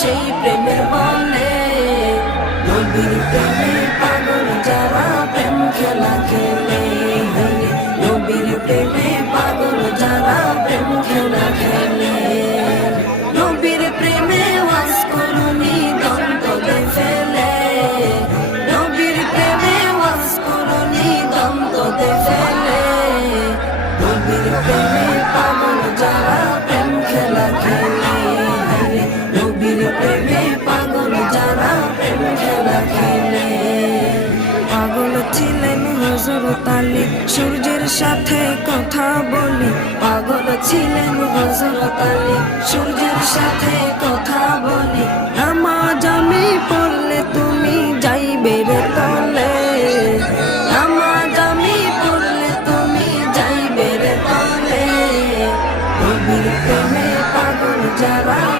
সেই প্রেমের বলে নবীর প্রেমে পাগল যারা প্রেম খেলা খেলে। নবীর প্রেমে পাগল যারা প্রেম খেলা। ছিলেন হজর তালি সূর্যের সাথে কথা বলি, পাগল ছিলেন হজর তালি সূর্যের সাথে কথা বলি আমা আমি পড়লে তুমি যাইবে রে তলে। আমা আমি পড়লে তুমি যাইবে রে তলে। তুমি